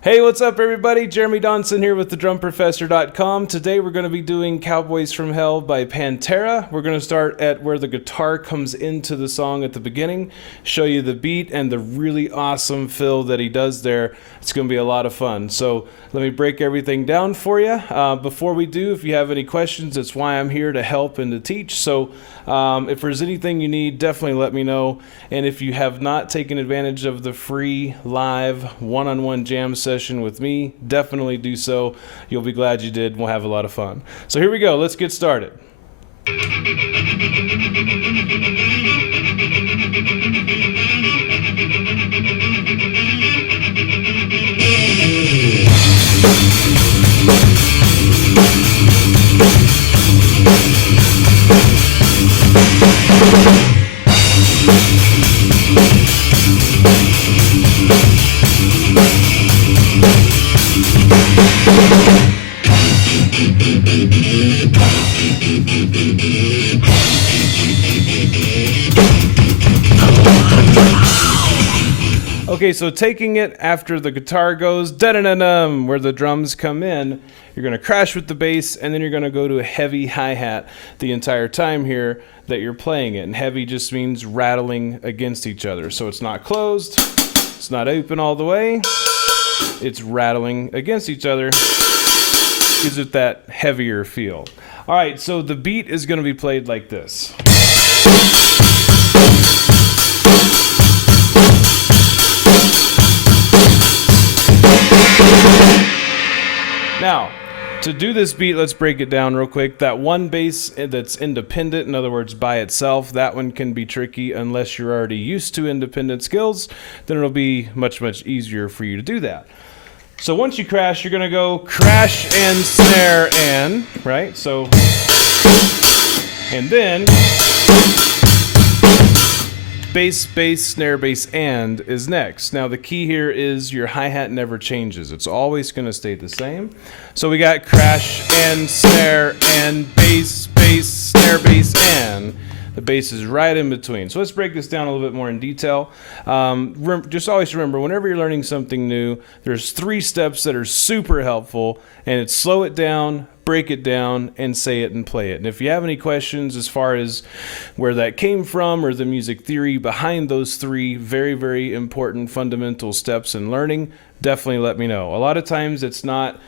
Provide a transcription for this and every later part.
Hey, what's up, everybody? Jeremy Donson here with thedrumprofessor.com. Today we're going to be doing Cowboys From Hell by Pantera. We're going to start at where the guitar comes into the song at the beginning, show you the beat and the really awesome fill that he does there. It's going to be a lot of fun. So let me break everything down for you. Before we do, if you have any questions, that's why I'm here, to help and to teach. So if there's anything you need, definitely let me know. And if you have not taken advantage of the free live one-on-one jam session with me, definitely do so. You'll be glad you did. We'll have a lot of fun. So here we go. Let's get started. Okay, so taking it after the guitar goes da-da-da-dum, where the drums come in, you're going to crash with the bass, and then you're going to go to a heavy hi-hat the entire time here that you're playing it. And heavy just means rattling against each other. So it's not closed, it's not open all the way, it's rattling against each other. Gives it that heavier feel. All right, so the beat is going to be played like this. Now, to do this beat, let's break it down real quick. That one bass that's independent, in other words, by itself, that one can be tricky unless you're already used to independent skills. Then it'll be much, much easier for you to do that. So once you crash, you're going to go crash and snare and, right? So, and then bass, bass, snare, bass, and is next. Now the key here is your hi-hat never changes. It's always going to stay the same. So we got crash and snare and bass, bass, snare, bass, and. The bass is right in between. So let's break this down a little bit more in detail. Just always remember, whenever you're learning something new, there's 3 steps that are super helpful, and it's slow it down, break it down, and say it and play it. And if you have any questions as far as where that came from or the music theory behind those 3 very, very important fundamental steps in learning, definitely let me know. A lot of times it's not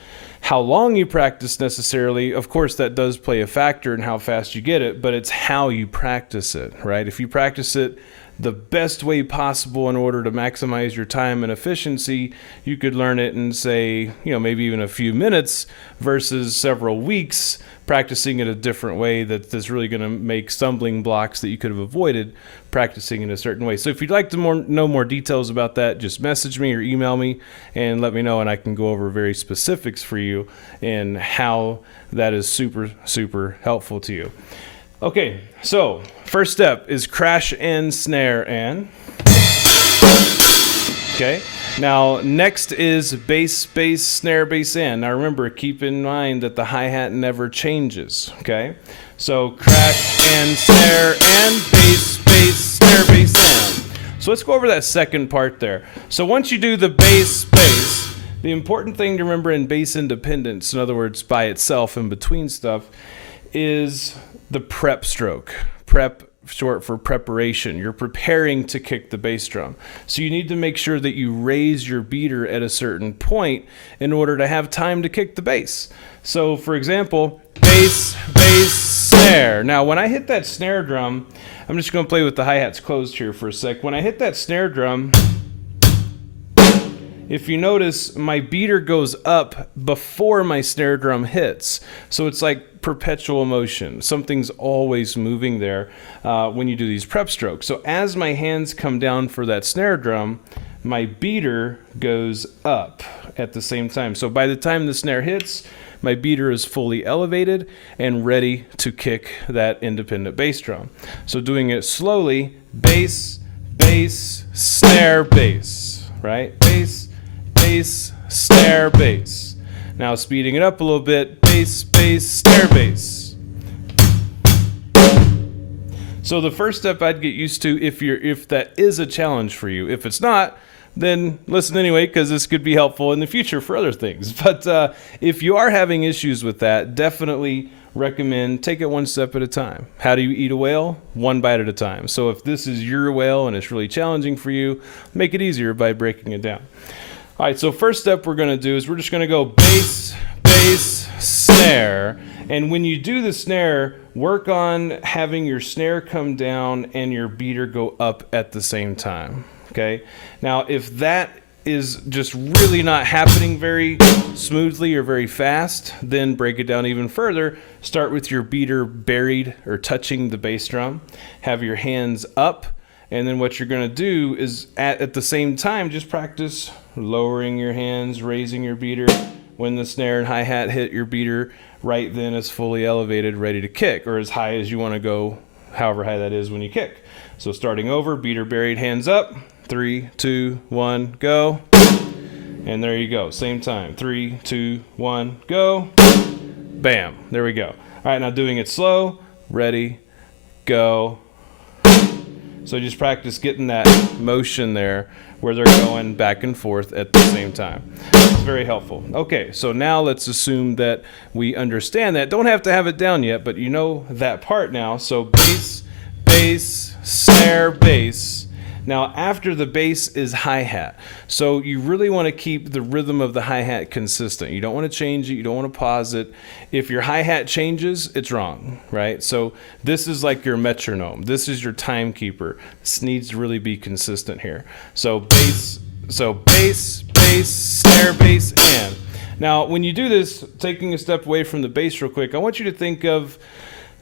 how long you practice necessarily. Of course, that does play a factor in how fast you get it, but it's how you practice it, right? If you practice it the best way possible in order to maximize your time and efficiency, you could learn it in, say, maybe even a few minutes versus several weeks practicing it a different way that's really going to make stumbling blocks that you could have avoided practicing in a certain way. So if you'd like to know more details about that, just message me or email me and let me know, and I can go over very specifics for you and how that is super, super helpful to you. Okay, so first step is crash and snare and. Okay, now next is bass, bass, snare, bass, and. Now remember, keep in mind that the hi-hat never changes, okay? So crash and snare and bass, bass, snare, bass, and. So let's go over that second part there. So once you do the bass, bass, the important thing to remember in bass independence, in other words, by itself in between stuff, is the prep stroke. Prep, short for preparation. You're preparing to kick the bass drum. So you need to make sure that you raise your beater at a certain point in order to have time to kick the bass. So for example, bass, bass, snare. Now when I hit that snare drum, I'm just going to play with the hi-hats closed here for a sec. When I hit that snare drum, if you notice, my beater goes up before my snare drum hits. So it's like perpetual motion. Something's always moving there when you do these prep strokes. So as my hands come down for that snare drum, my beater goes up at the same time. So by the time the snare hits, my beater is fully elevated and ready to kick that independent bass drum. So doing it slowly, bass, bass, snare, bass, right? Bass, bass, snare, bass. Now speeding it up a little bit, bass, bass, snare, bass. So the first step I'd get used to, if that is a challenge for you. If it's not, then listen anyway, because this could be helpful in the future for other things. But if you are having issues with that, definitely recommend take it one step at a time. How do you eat a whale? One bite at a time. So if this is your whale and it's really challenging for you, make it easier by breaking it down. All right, so first step we're going to do is we're just going to go bass, bass, snare. And when you do the snare, work on having your snare come down and your beater go up at the same time. Okay. Now, if that is just really not happening very smoothly or very fast, then break it down even further. Start with your beater buried or touching the bass drum. Have your hands up. And then what you're going to do is at the same time, just practice lowering your hands, raising your beater. When the snare and hi-hat hit your beater, right then it's fully elevated, ready to kick, or as high as you want to go, however high that is when you kick. So starting over, beater buried, hands up. 3, 2, 1, go. And there you go. Same time. 3, 2, 1, go. Bam. There we go. All right, now doing it slow. Ready, go. So just practice getting that motion there where they're going back and forth at the same time. It's very helpful. Okay, so now let's assume that we understand that. Don't have to have it down yet, but you know that part now. So bass, bass, snare, bass. Now after the bass is hi-hat. So you really want to keep the rhythm of the hi-hat consistent. You don't want to change it. You don't want to pause it. If your hi-hat changes, it's wrong, right? So this is like your metronome. This is your timekeeper. This needs to really be consistent here. So bass, bass, snare, bass, and. Now when you do this, taking a step away from the bass real quick, I want you to think of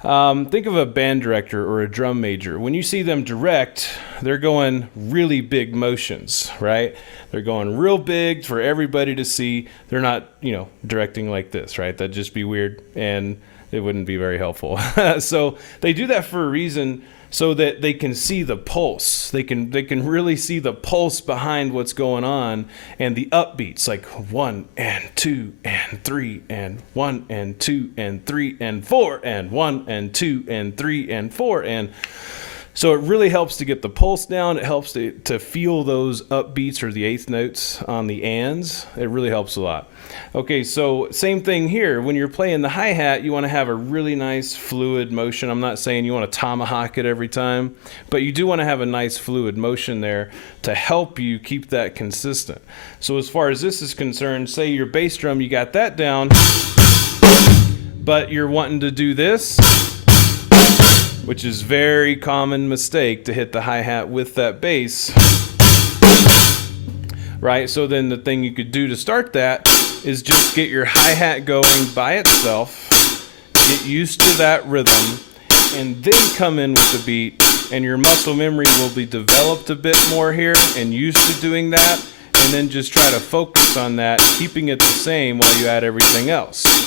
a band director or a drum major. When you see them direct, they're going really big motions, right? They're going real big for everybody to see. They're not, directing like this, right? That'd just be weird and it wouldn't be very helpful. So they do that for a reason, so that they can see the pulse. They can really see the pulse behind what's going on and the upbeats, like 1 and 2 and 3 and 1 and 2 and 3 and 4 and 1 and 2 and 3 and 4 and. So it really helps to get the pulse down. It helps to feel those upbeats or the eighth notes on the ands. It really helps a lot. Okay, so same thing here. When you're playing the hi-hat, you want to have a really nice fluid motion. I'm not saying you want to tomahawk it every time, but you do want to have a nice fluid motion there to help you keep that consistent. So as far as this is concerned, say your bass drum, you got that down, but you're wanting to do this, which is very common mistake, to hit the hi-hat with that bass, right? So then the thing you could do to start that is just get your hi-hat going by itself, get used to that rhythm, and then come in with the beat, and your muscle memory will be developed a bit more here and used to doing that, and then just try to focus on that, keeping it the same while you add everything else.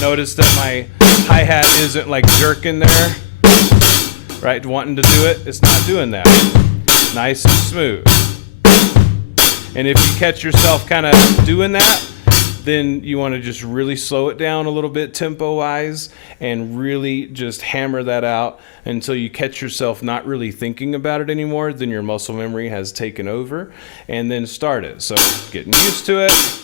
Notice that my hi-hat isn't like jerking there, right? Wanting to do it, it's not doing that. Nice and smooth. And if you catch yourself kind of doing that, then you want to just really slow it down a little bit tempo-wise and really just hammer that out until you catch yourself not really thinking about it anymore. Then your muscle memory has taken over, and then start it. So getting used to it.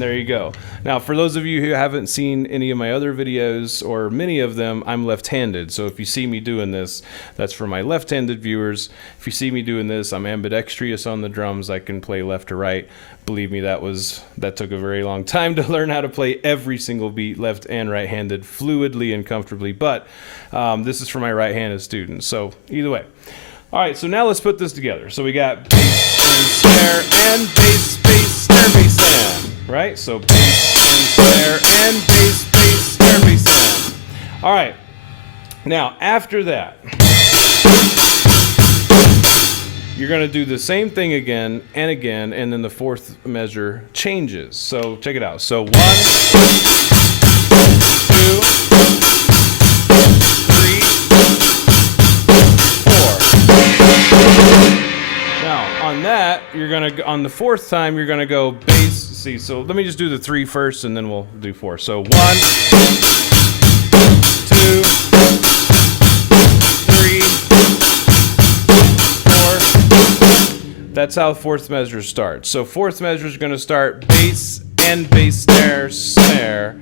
There you go. Now, for those of you who haven't seen any of my other videos, or many of them, I'm left-handed. So if you see me doing this, that's for my left-handed viewers. If you see me doing this, I'm ambidextrous on the drums. I can play left to right. Believe me, that took a very long time to learn how to play every single beat, left and right-handed, fluidly and comfortably. But this is for my right-handed students. So either way. All right, so now let's put this together. So we got bass and snare and bass, snare, bass, and. Right? So bass and snare and bass, snare, bass, and. All right. Now, after that, you're going to do the same thing again and again, and then the fourth measure changes. So check it out. So 1, 2, 3. On that, on the fourth time, you're gonna go bass, see. So let me just do the 3 first, and then we'll do 4. So 1, 2, 3, 4. That's how fourth measure starts. So fourth measure is going to start bass and bass snare, snare.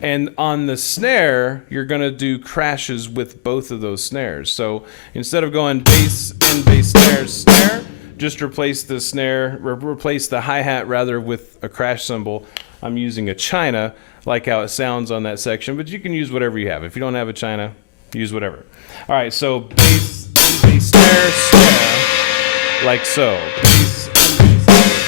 And on the snare, you're going to do crashes with both of those snares. So instead of going bass and bass snare, snare, just replace the snare, replace the hi-hat rather with a crash cymbal. I'm using a China, like how it sounds on that section, but you can use whatever you have. If you don't have a China, use whatever. All right, so bass and bass snare, snare, like so. Bass and bass.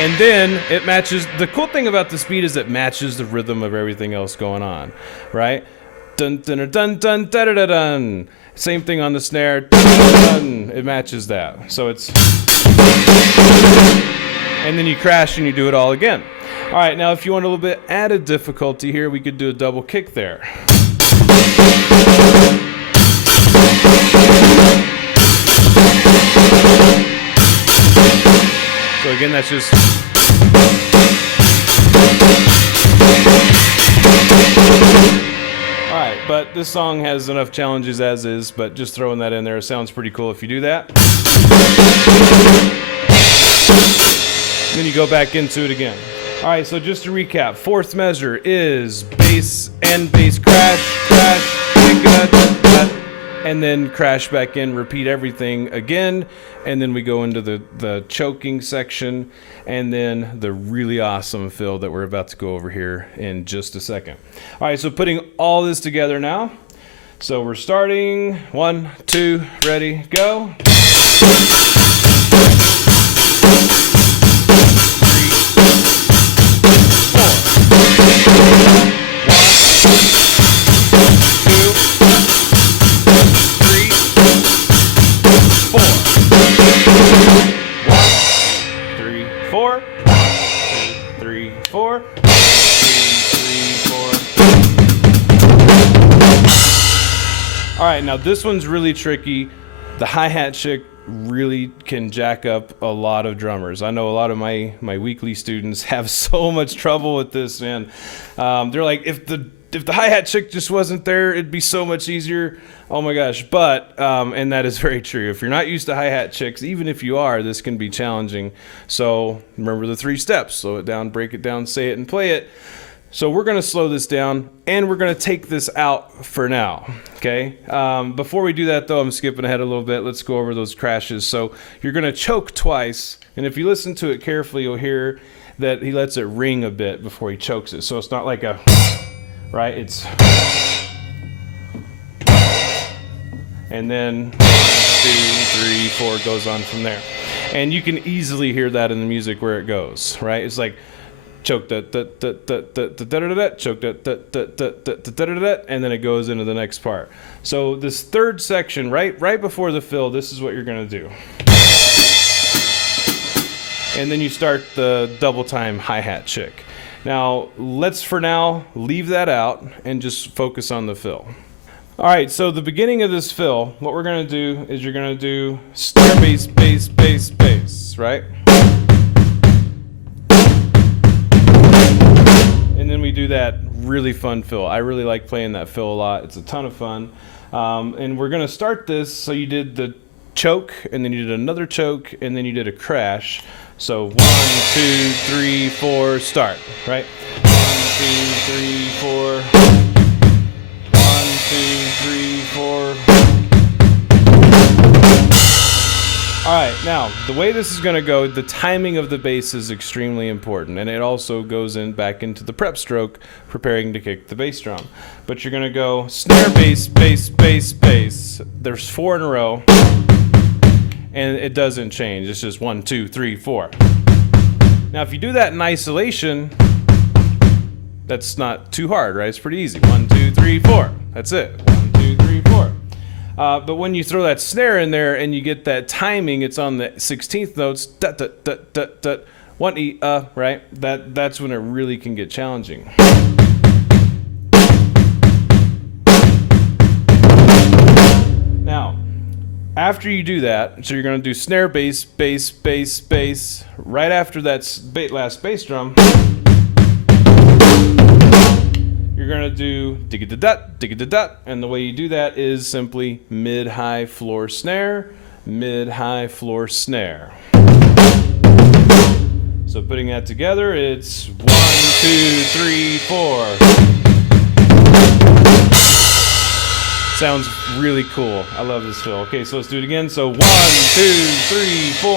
And then it matches. The cool thing about the speed is it matches the rhythm of everything else going on, right? Dun dun dun dun dun dun dun dun. Same thing on the snare. Dun, dun, dun. It matches that. So it's, and then you crash and you do it all again. All right. Now, if you want a little bit added difficulty here, we could do a double kick there. So again, that's just. All right, but this song has enough challenges as is, but just throwing that in there, it sounds pretty cool if you do that. Then you go back into it again. All right, so just to recap, fourth measure is bass and bass crash, crash, and then crash back in, repeat everything again, and then we go into the choking section, and then the really awesome fill that we're about to go over here in just a second. All right, so putting all this together now. So we're starting, 1, 2, ready, go. 3, 4. 4, 3, 4, 2, 3, 4. All right, now this one's really tricky. The hi-hat chick really can jack up a lot of drummers. I know a lot of my weekly students have so much trouble with this, man. They're like, if the hi-hat chick just wasn't there, it'd be so much easier. Oh my gosh. But, and that is very true. If you're not used to hi-hat chicks, even if you are, this can be challenging. So remember the 3 steps. Slow it down, break it down, say it, and play it. So we're going to slow this down, and we're going to take this out for now. Okay. Before we do that, though, I'm skipping ahead a little bit. Let's go over those crashes. So you're going to choke twice. And if you listen to it carefully, you'll hear that he lets it ring a bit before he chokes it. So it's not like a, right? It's, and then 1, 2, 3, 4 goes on from there. And you can easily hear that in the music where it goes, right? It's like choke that, choke that, and then it goes into the next part. So this third section, right before the fill, this is what you're gonna do. And then you start the double time hi-hat chick. Now, let's for now leave that out and just focus on the fill. All right, so the beginning of this fill, what we're gonna do is you're gonna do snare, bass, bass, bass, bass, right? And then we do that really fun fill. I really like playing that fill a lot. It's a ton of fun. And we're gonna start this, so you did the choke, and then you did another choke, and then you did a crash. So 1, 2, 3, 4, start, right? 1, 2, 3, 4. 1, 2, 3, 4. All right, now the way this is going to go, the timing of the bass is extremely important, and it also goes back into the prep stroke, preparing to kick the bass drum. But you're going to go snare, bass, bass, bass, bass. There's 4 in a row, and it doesn't change. It's just 1, 2, 3, 4. Now, if you do that in isolation, that's not too hard, right? It's pretty easy. 1, 2, 3, 4. That's it. 1, 2, 3, 4. But when you throw that snare in there and you get that timing, it's on the 16th notes. Dut, dut, dut, dut, dut. 1 E, right? That's when it really can get challenging. Now, After you do that, so you're going to do snare, bass, bass, bass, bass. Right after that last bass drum, you're going to do digga-da-dut, digga-da-dut. And the way you do that is simply mid-high floor snare, mid-high floor snare. So putting that together, it's 1, 2, 3, 4. Sounds really cool. I love this fill. Okay, so let's do it again. So 1, 2, 3, 4.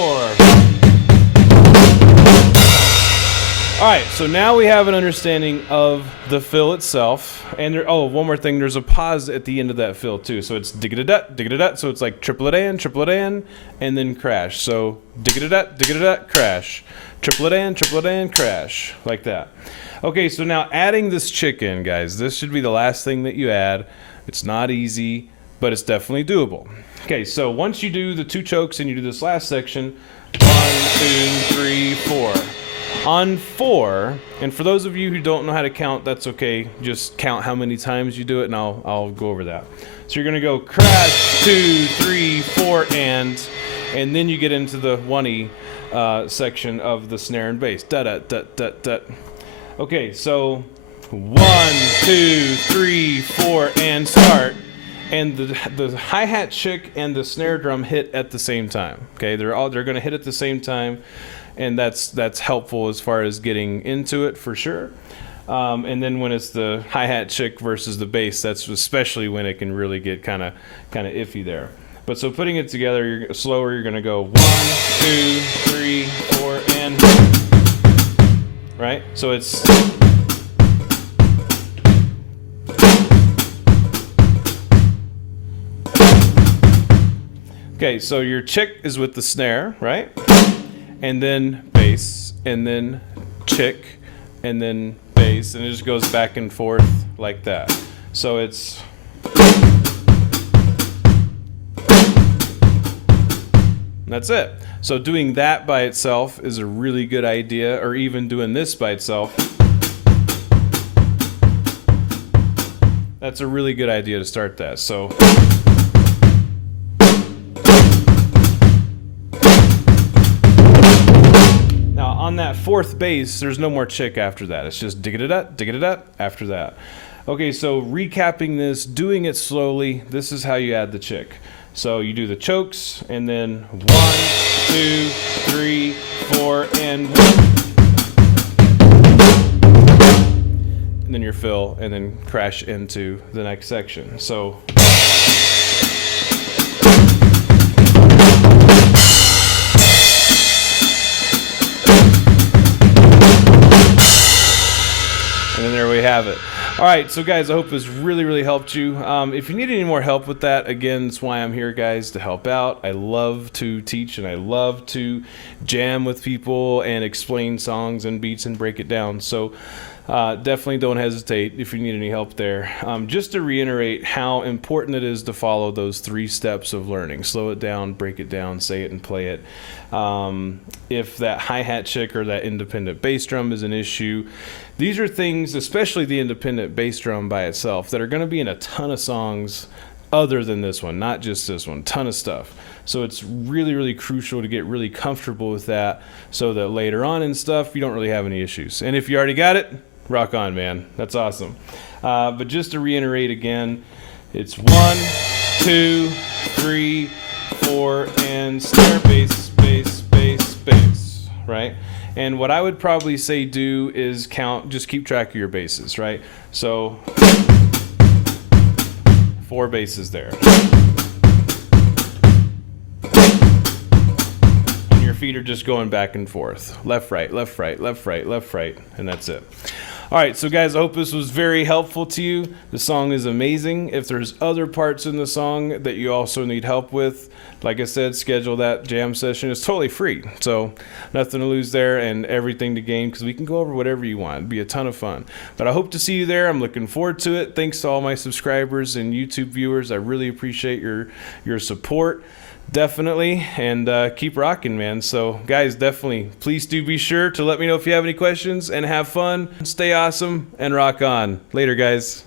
All right, so now we have an understanding of the fill itself. And one more thing, there's a pause at the end of that fill too. So it's digga-da-dut, digga-da-dut. So it's like triplet and, and then crash. So digga-da-dut, digga-da-dut, crash. Triplet and, crash. Like that. Okay, so now adding this chick in, guys. This should be the last thing that you add. It's not easy, but it's definitely doable. Okay, so once you do the 2 chokes and you do this last section, 1, 2, 3, 4. On 4, and for those of you who don't know how to count, that's okay. Just count how many times you do it, and I'll go over that. So you're gonna go crash, 2, 3, 4, and then you get into the 1E section of the snare and bass. Da da da da da. Okay, so 1, 2, 3, 4, and start. And the hi-hat chick and the snare drum hit at the same time. Okay, they're going to hit at the same time, and that's helpful as far as getting into it for sure. And then when it's the hi-hat chick versus the bass, that's especially when it can really get kind of iffy there. But so putting it together, you're slower. You're going to go 1, 2, 3, 4, and right. So it's. Okay, so your chick is with the snare, right? And then bass, and then chick, and then bass, and it just goes back and forth like that. So it's... That's it. So doing that by itself is a really good idea, or even doing this by itself. That's a really good idea to start that. So... on that 4th bass, there's no more chick after that. It's just digga-da-dut after that. Okay, so recapping this, doing it slowly, this is how you add the chick. So you do the chokes, and then 1, 2, 3, 4, and 1. And then your fill, and then crash into the next section. So... And then there we have it. All right, so guys, I hope this really helped you. If you need any more help with that, again, that's why I'm here, guys, to help out. I love to teach, and I love to jam with people and explain songs and beats and break it down. So definitely don't hesitate if you need any help there. Just to reiterate how important it is to follow those 3 steps of learning. Slow it down, break it down, say it, and play it. If that hi-hat chick or that independent bass drum is an issue, these are things, especially the independent bass drum by itself, that are going to be in a ton of songs other than this one, not just this one, ton of stuff. So it's really crucial to get really comfortable with that so that later on and stuff, you don't really have any issues. And if you already got it, rock on, man. That's awesome. But just to reiterate again, it's 1, 2, 3, 4, and snare, bass, bass, bass, bass, right? And what I would probably say do is count, just keep track of your basses, right? So 4 basses there. And your feet are just going back and forth. Left, right, left, right, left, right, left, right, and that's it. All right, so guys, I hope this was very helpful to you. The song is amazing. If there's other parts in the song that you also need help with, like I said, schedule that jam session. It's totally free, so nothing to lose there and everything to gain, because we can go over whatever you want. It'd be a ton of fun. But I hope to see you there. I'm looking forward to it. Thanks to all my subscribers and YouTube viewers. I really appreciate your support. Definitely, and keep rocking, man. So guys, definitely please do be sure to let me know if you have any questions, and have fun, stay awesome, and rock on. Later, guys.